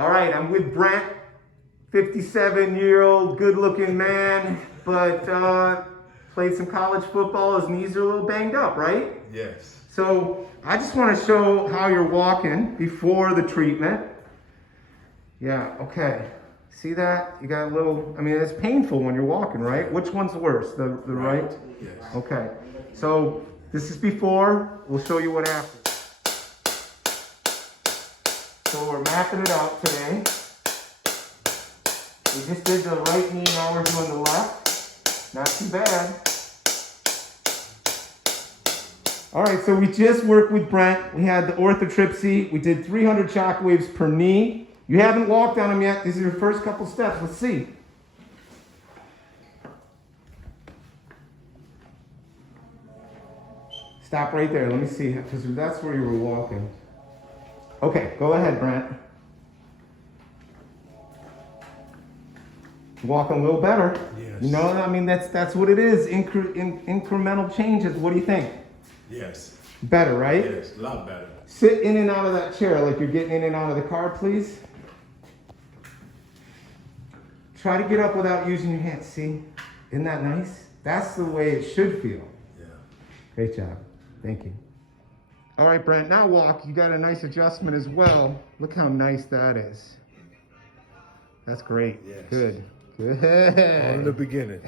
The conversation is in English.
All right, I'm with Brent, 57-year-old, good-looking man, but played some college football. His knees are a little banged up, right? Yes. So I just want to show how you're walking before the treatment. Yeah, okay. See that? You got a little, I mean, it's painful when you're walking, right? Which one's worse, the right? Yes. Okay. So this is before. We'll show you what happens. So we're mapping it out today. We just did the right knee, now we're doing the left. Not too bad. All right, so we just worked with Brent. We had the orthotripsy. We did 300 shockwaves per knee. You haven't walked on them yet. These are your first couple steps. Let's see. Stop right there. Let me see, because that's where you were walking. Okay, go ahead, Brent. Walking a little better. Yes. You know, I mean, that's what it is. Incremental changes. What do you think? Yes. Better, right? Yes, a lot better. Sit in and out of that chair like you're getting in and out of the car, please. Try to get up without using your hands. See? Isn't that nice? That's the way it should feel. Yeah. Great job. Thank you. All right, Brent, now walk. You got a nice adjustment as well. Look how nice that is. That's great. Yes. Good. Good. On the beginning.